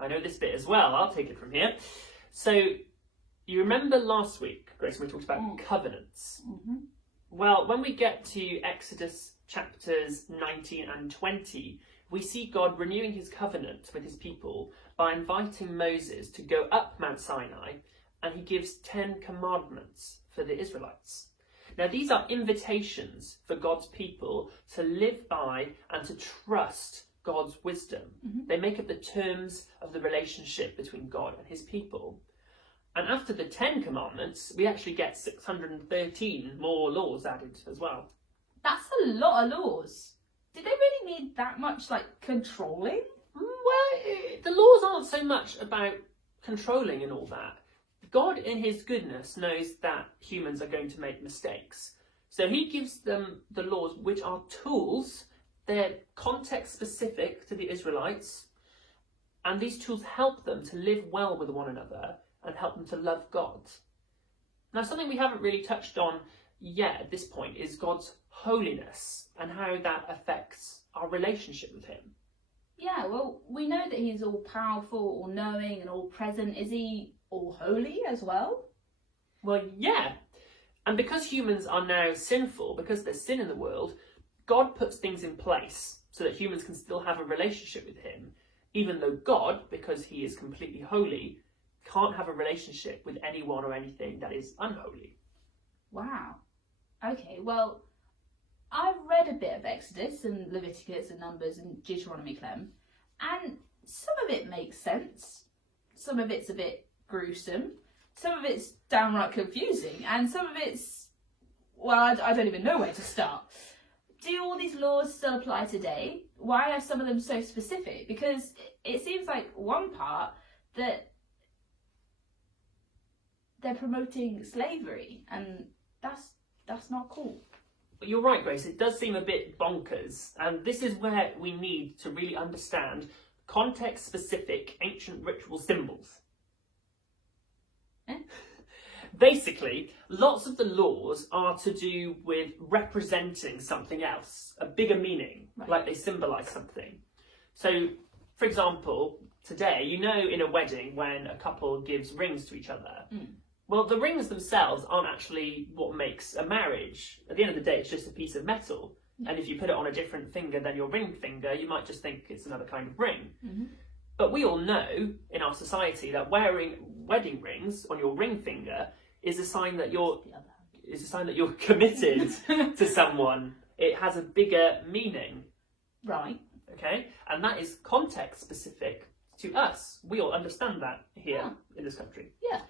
I know this bit as well. I'll take it from here. So, you remember last week, Grace, when we talked about covenants? Mm-hmm. Well, when we get to Exodus chapters 19 and 20, we see God renewing his covenant with his people by inviting Moses to go up Mount Sinai, and he gives 10 commandments for the Israelites. Now, these are invitations for God's people to live by and to trust God's wisdom. Mm-hmm. They make up the terms of the relationship between God and his people. And after the 10 commandments, we actually get 613 more laws added as well. That's a lot of laws. Did they really need that much, controlling? Well, the laws aren't so much about controlling and all that. God, in his goodness, knows that humans are going to make mistakes. So he gives them the laws, which are tools. They're context specific to the Israelites. And these tools help them to live well with one another and help them to love God. Now, something we haven't really touched on yet at this point is God's holiness and how that affects our relationship with him. Yeah, well, we know that he's all powerful, all knowing and all present. Is he all holy as well? Well, yeah. And because humans are now sinful, because there's sin in the world, God puts things in place so that humans can still have a relationship with him, even though God, because he is completely holy, can't have a relationship with anyone or anything that is unholy. Wow. Okay, well, I've read a bit of Exodus and Leviticus and Numbers and Deuteronomy, Clem, and some of it makes sense. Some of it's a bit gruesome. Some of it's downright confusing. And some of it's, well, I don't even know where to start. Do all these laws still apply today? Why are some of them so specific? Because it seems like one part that they're promoting slavery, and that's not cool. You're right, Grace, it does seem a bit bonkers, and this is where we need to really understand context-specific ancient ritual symbols. Basically, lots of the laws are to do with representing something else, a bigger meaning, right. Like they symbolise something. So, for example, today, you know in a wedding when a couple gives rings to each other, well, the rings themselves aren't actually what makes a marriage. At the end of the day, it's just a piece of metal. And if you put it on a different finger than your ring finger, you might just think it's another kind of ring. Mm-hmm. But we all know in our society that wearing wedding rings on your ring finger is a sign that you're committed to someone. It has a bigger meaning. Right. Okay? And that is context specific to us. We all understand that here in this country. Yeah.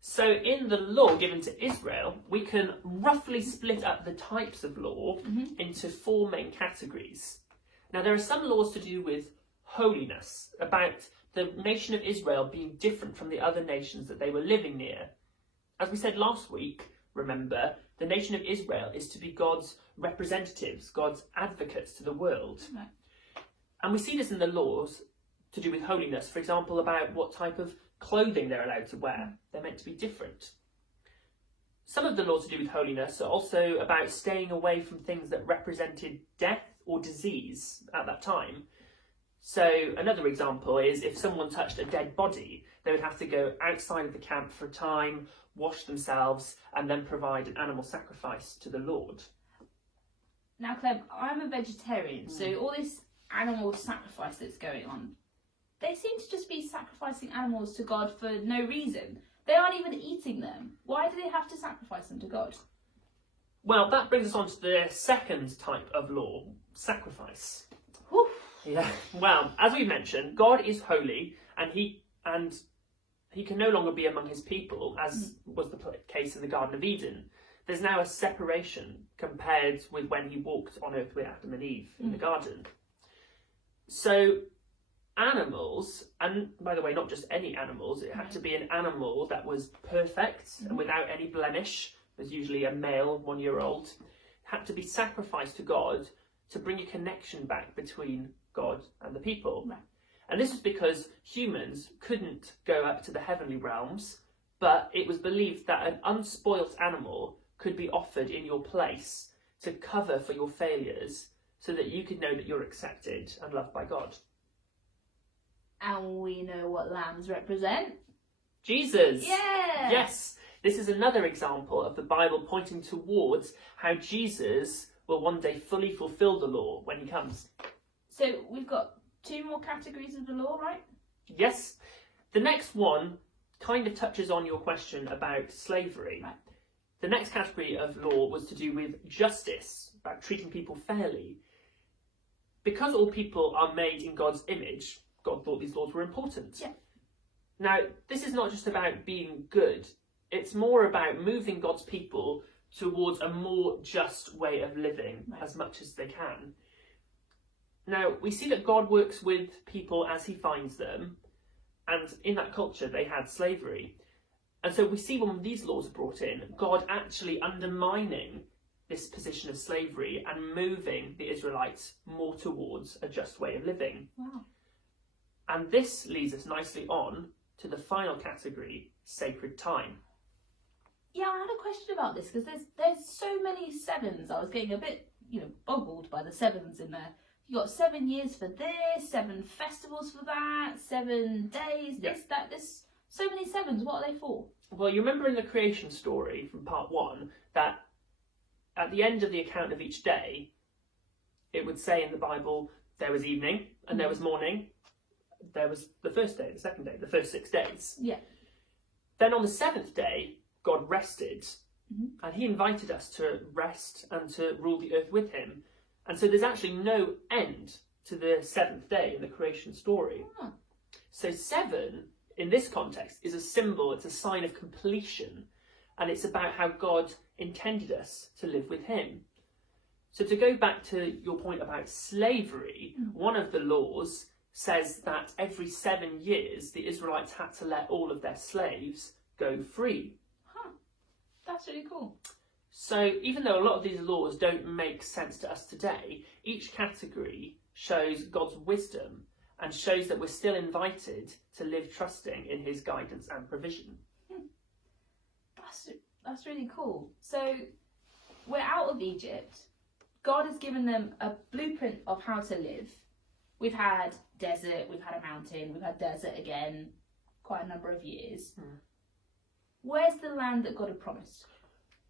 So in the law given to Israel, we can roughly split up the types of law into 4 main categories. Now, there are some laws to do with holiness, about the nation of Israel being different from the other nations that they were living near. As we said last week, remember, the nation of Israel is to be God's representatives, God's advocates to the world. Right. And we see this in the laws to do with holiness, for example, about what type of clothing they're allowed to wear. They're meant to be different. Some of the laws to do with holiness are also about staying away from things that represented death or disease at that time. So another example is if someone touched a dead body, they would have to go outside of the camp for a time, wash themselves, and then provide an animal sacrifice to the Lord. Now, Clem, I'm a vegetarian, so all this animal sacrifice that's going on, they seem to just be sacrificing animals to God for no reason. They aren't even eating them. Why do they have to sacrifice them to God? Well, that brings us on to the second type of law, sacrifice. Whew. Yeah. Well, as we mentioned, God is holy, and he can no longer be among his people, as was the case in the Garden of Eden. There's now a separation compared with when he walked on earth with Adam and Eve in the garden. So animals, and by the way, not just any animals, it had to be an animal that was perfect and without any blemish. There's usually a male, 1-year-old, had to be sacrificed to God to bring a connection back between God and the people. Right. And this was because humans couldn't go up to the heavenly realms, but it was believed that an unspoilt animal could be offered in your place to cover for your failures so that you could know that you're accepted and loved by God. And we know what lambs represent. Jesus. Yeah. Yes. This is another example of the Bible pointing towards how Jesus will one day fully fulfill the law when he comes. So we've got 2 more categories of the law, right? Yes. The next one kind of touches on your question about slavery. Right. The next category of law was to do with justice, about treating people fairly. Because all people are made in God's image, God thought these laws were important. Yeah. Now, this is not just about being good. It's more about moving God's people towards a more just way of living as much as they can. Now, we see that God works with people as he finds them, and in that culture they had slavery. And so we see when these laws are brought in, God actually undermining this position of slavery and moving the Israelites more towards a just way of living. Wow. And this leads us nicely on to the final category, sacred time. Yeah, I had a question about this because there's so many 7s. I was getting a bit, boggled by the 7s in there. You got 7 years for this, 7 festivals for that, 7 days, this, that, this. So many 7s. What are they for? Well, you remember in the creation story from part 1 that at the end of the account of each day, it would say in the Bible, there was evening and there was morning. There was the first day, the second day, the first 6 days. Yeah. Then on the 7th day, God rested, and he invited us to rest and to rule the earth with him. And so there's actually no end to the 7th day in the creation story. Oh. So 7, in this context, is a symbol, it's a sign of completion, and it's about how God intended us to live with him. So to go back to your point about slavery, one of the laws says that every 7 years the Israelites had to let all of their slaves go free. Huh. That's really cool. So even though a lot of these laws don't make sense to us today, each category shows God's wisdom and shows that we're still invited to live trusting in his guidance and provision. That's really cool. So we're out of Egypt. God has given them a blueprint of how to live. We've had desert, we've had a mountain, we've had desert again, quite a number of years. Where's the land that God had promised?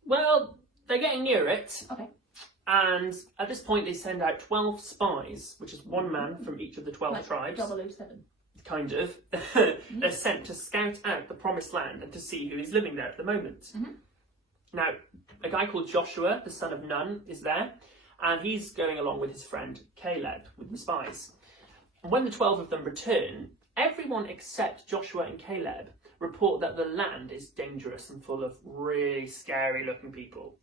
Well, they're getting near it. Okay. And at this point they send out 12 spies, which is one man from each of the 12 tribes. 007. Kind of. They're sent to scout out the promised land and to see who is living there at the moment. Now, a guy called Joshua, the son of Nun, is there, and he's going along with his friend Caleb with the spies. And when the 12 of them return, everyone except Joshua and Caleb report that the land is dangerous and full of really scary looking people.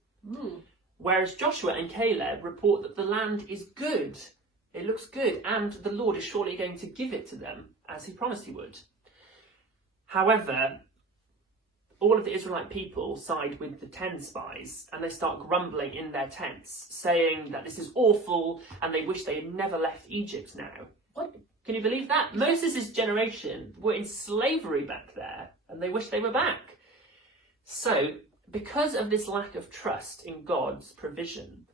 Whereas Joshua and Caleb report that the land is good. It looks good, and the Lord is surely going to give it to them as he promised he would. However, all of the Israelite people side with the 10 spies, and they start grumbling in their tents, saying that this is awful and they wish they had never left Egypt now. What? Can you believe that? Moses' generation were in slavery back there, and they wish they were back. So, because of this lack of trust in God's provision,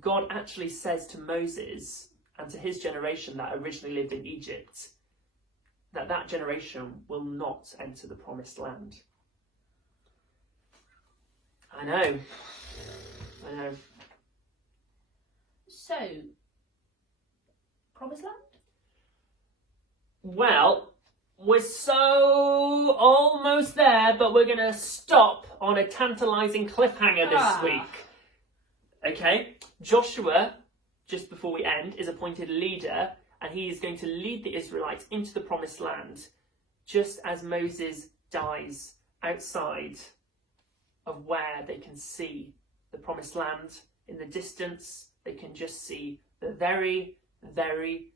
God actually says to Moses and to his generation that originally lived in Egypt, that generation will not enter the promised land. I know. So, promised land? Well, we're so almost there, but we're going to stop on a tantalising cliffhanger this week. Okay, Joshua, just before we end, is appointed leader, and he is going to lead the Israelites into the promised land, just as Moses dies outside of where they can see the promised land. In the distance, they can just see the very, very,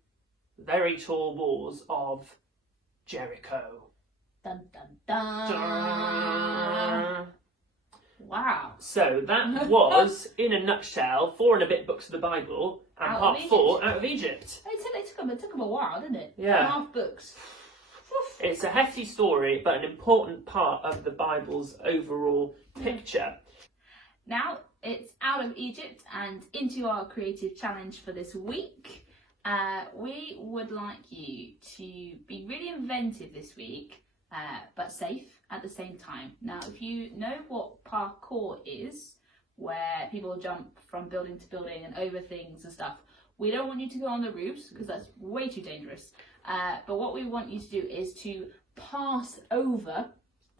very tall walls of Jericho. Dun, dun, dun. Dun. Wow. So that was, in a nutshell, 4 and a bit books of the Bible and part 4 out of Egypt. It took them a while, didn't it? Yeah. 4.5 books. It's a hefty story, but an important part of the Bible's overall picture. Now it's out of Egypt and into our creative challenge for this week. We would like you to be really inventive this week, but safe at the same time. Now, if you know what parkour is, where people jump from building to building and over things and stuff, we don't want you to go on the roofs because that's way too dangerous. But what we want you to do is to pass over.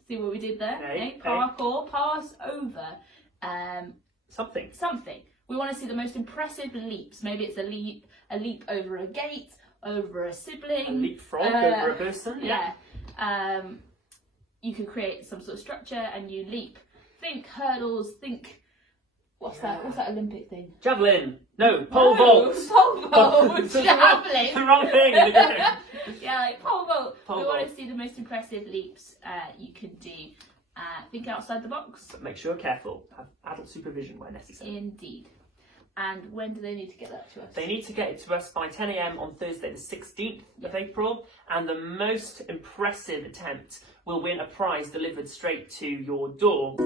See what we did there? Okay, Parkour, pass over something. We want to see the most impressive leaps. Maybe it's a leap over a gate, over a sibling, A leapfrog over a person. Yeah. You can create some sort of structure and you leap. Think hurdles. Think what's that Olympic thing? Javelin. No, pole vault. Pole vault. Javelin. The wrong thing. Yeah, like pole vault. Pole we vault. want to see the most impressive leaps you can do. Think outside the box. But make sure you're careful. Have adult supervision where necessary. Indeed. And when do they need to get that to us? They need to get it to us by 10 a.m. on Thursday the 16th of April, and the most impressive attempt will win a prize delivered straight to your door.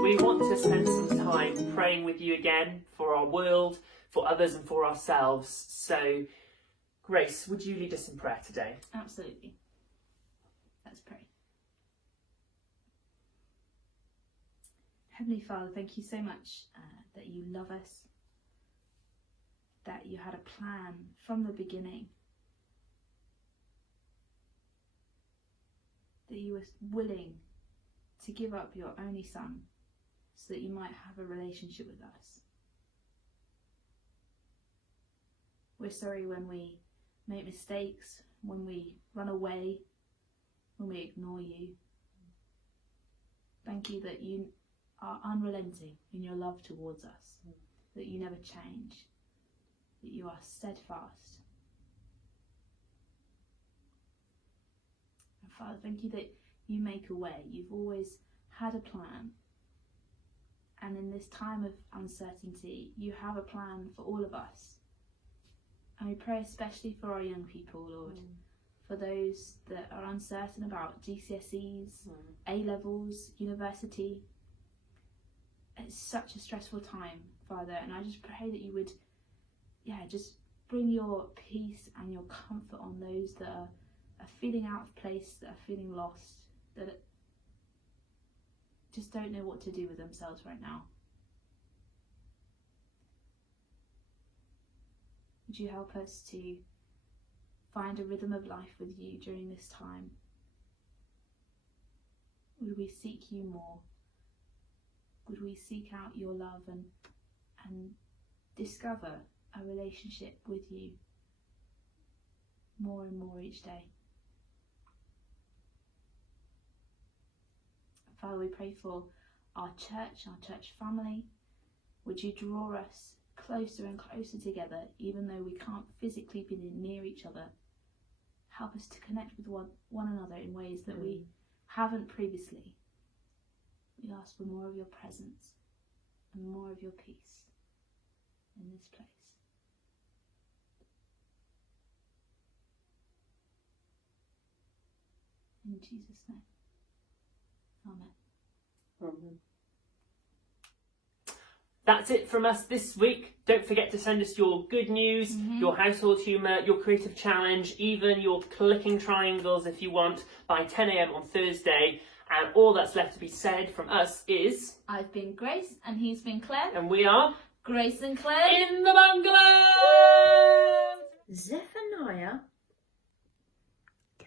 We want to spend some time praying with you again for our world, for others and for ourselves. So, Grace, would you lead us in prayer today? Absolutely. Let's pray. Heavenly Father, thank you so much that you love us, that you had a plan from the beginning, that you were willing to give up your only Son so that you might have a relationship with us. We're sorry when we make mistakes, when we run away, when we ignore you. Thank you that you are unrelenting in your love towards us, that you never change, that you are steadfast. And Father, thank you that you make a way. You've always had a plan. And in this time of uncertainty, you have a plan for all of us. And we pray especially for our young people, Lord, for those that are uncertain about GCSEs, A-levels, university. It's such a stressful time, Father, and I just pray that you would, just bring your peace and your comfort on those that are feeling out of place, that are feeling lost, that just don't know what to do with themselves right now. Would you help us to find a rhythm of life with you during this time? Would we seek you more? Would we seek out your love and discover a relationship with you more and more each day? Father, we pray for our church family. Would you draw us closer and closer together, even though we can't physically be near each other? Help us to connect with one another in ways that we haven't previously. We ask for more of your presence and more of your peace in this place. In Jesus' name. Amen. Amen. That's it from us this week. Don't forget to send us your good news, your household humour, your creative challenge, even your clicking triangles if you want, by 10 a.m. on Thursday. And all that's left to be said from us is... I've been Grace and he's been Clem. And we are... Grace and Clem. In the Bungalow! Zephaniah. 3.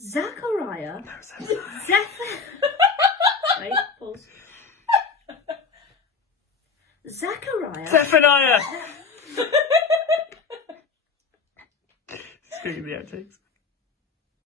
Zachariah. No, Wait, pause. Zachariah. Zephaniah! Speaking of the outtakes.